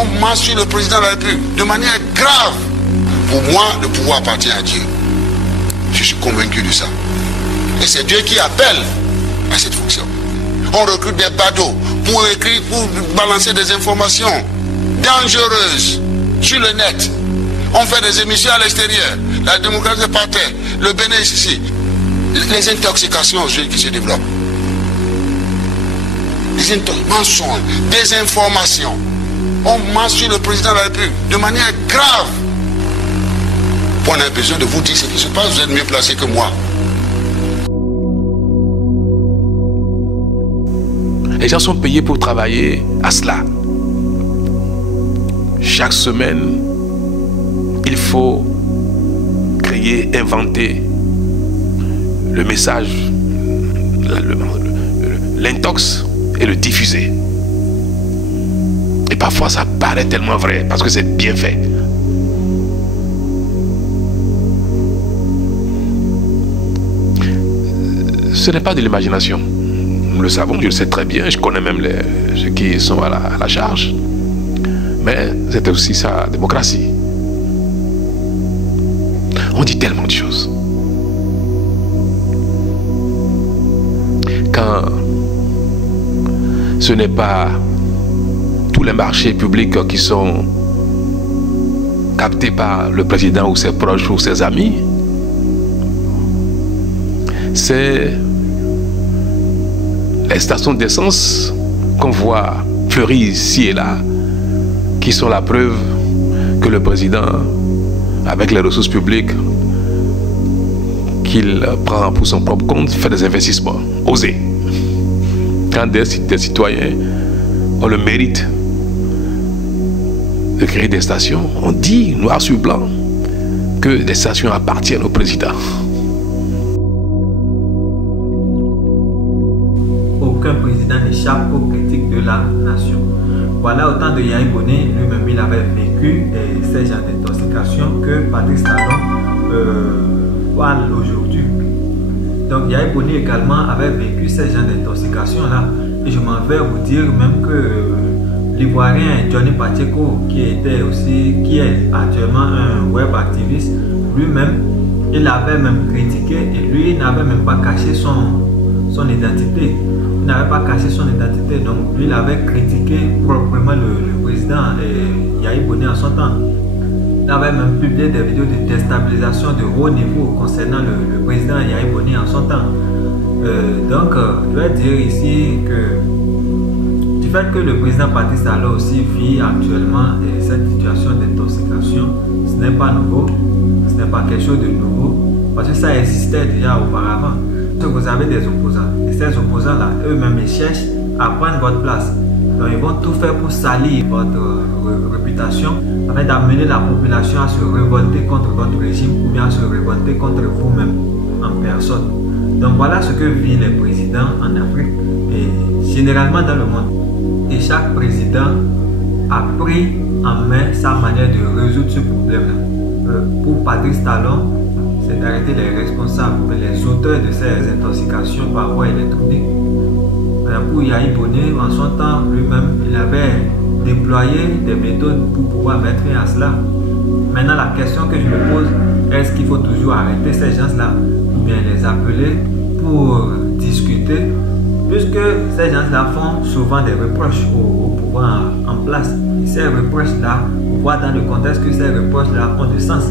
On marche sur le président de la République de manière grave. Pour moi, le pouvoir appartient à Dieu. Je suis convaincu de ça. Et c'est Dieu qui appelle à cette fonction. On recrute des badauds pour écrire, pour balancer des informations dangereuses sur le net. On fait des émissions à l'extérieur. La démocratie est par terre. Le Bénin est ici. Les intoxications qui se développent. Les mensonges, des informations. On marche sur le président de la République de manière grave. On a besoin de vous dire ce qui se passe. Vous êtes mieux placé que moi. Les gens sont payés pour travailler à cela. Chaque semaine, il faut créer, inventer le message, l'intox et le diffuser. Et parfois, ça paraît tellement vrai parce que c'est bien fait. Ce n'est pas de l'imagination. Nous le savons, je le sais très bien, je connais même ceux qui sont à la charge. Mais c'est aussi sa démocratie. On dit tellement de choses. Quand ce n'est pas tous les marchés publics qui sont captés par le président ou ses proches ou ses amis, c'est les stations d'essence qu'on voit fleurir ici et là, qui sont la preuve que le président, avec les ressources publiques qu'il prend pour son propre compte, fait des investissements osés. Quand des citoyens ont le mérite de créer des stations, on dit noir sur blanc que les stations appartiennent au président. Aucun président n'échappe aux critiques de la nation. Voilà, au temps de Yahya Bonnet, lui-même il avait vécu ces genres d'intoxication que Patrice Talon parle aujourd'hui. Donc Yahya Bonnet également avait vécu ces genres d'intoxication-là. Et je m'en vais vous dire même que l'Ivoirien Johnny Pacheco, qui est actuellement un web activiste, lui-même, il avait même critiqué et lui n'avait même pas caché son identité. Il n'avait pas caché son identité, donc lui il avait critiqué proprement le président Yahya Bonnet en son temps. Il avait même publié des vidéos de déstabilisation de haut niveau concernant le président Yahya Bonnet en son temps. Donc je vais dire ici que du fait que le président Patrice Talon aussi vit actuellement cette situation d'intoxication, ce n'est pas nouveau, ce n'est pas quelque chose de nouveau, parce que ça existait déjà auparavant. Vous avez des opposants et ces opposants-là, eux-mêmes, ils cherchent à prendre votre place. Donc ils vont tout faire pour salir votre réputation afin d'amener la population à se révolter contre votre régime ou bien à se révolter contre vous-même en personne. Donc voilà ce que vivent les présidents en Afrique et généralement dans le monde. Et chaque président a pris en main sa manière de résoudre ce problème-là. Pour Patrice Talon, c'est d'arrêter les responsables, les auteurs de ces intoxications par voie électronique. Pour Yahya Bonnet, en son temps, lui-même, il avait déployé des méthodes pour pouvoir mettre fin à cela. Maintenant, la question que je me pose, est-ce qu'il faut toujours arrêter ces gens-là ou bien les appeler pour discuter, puisque ces gens-là font souvent des reproches au pouvoir en place. Et ces reproches-là, on voit dans le contexte que ces reproches-là ont du sens.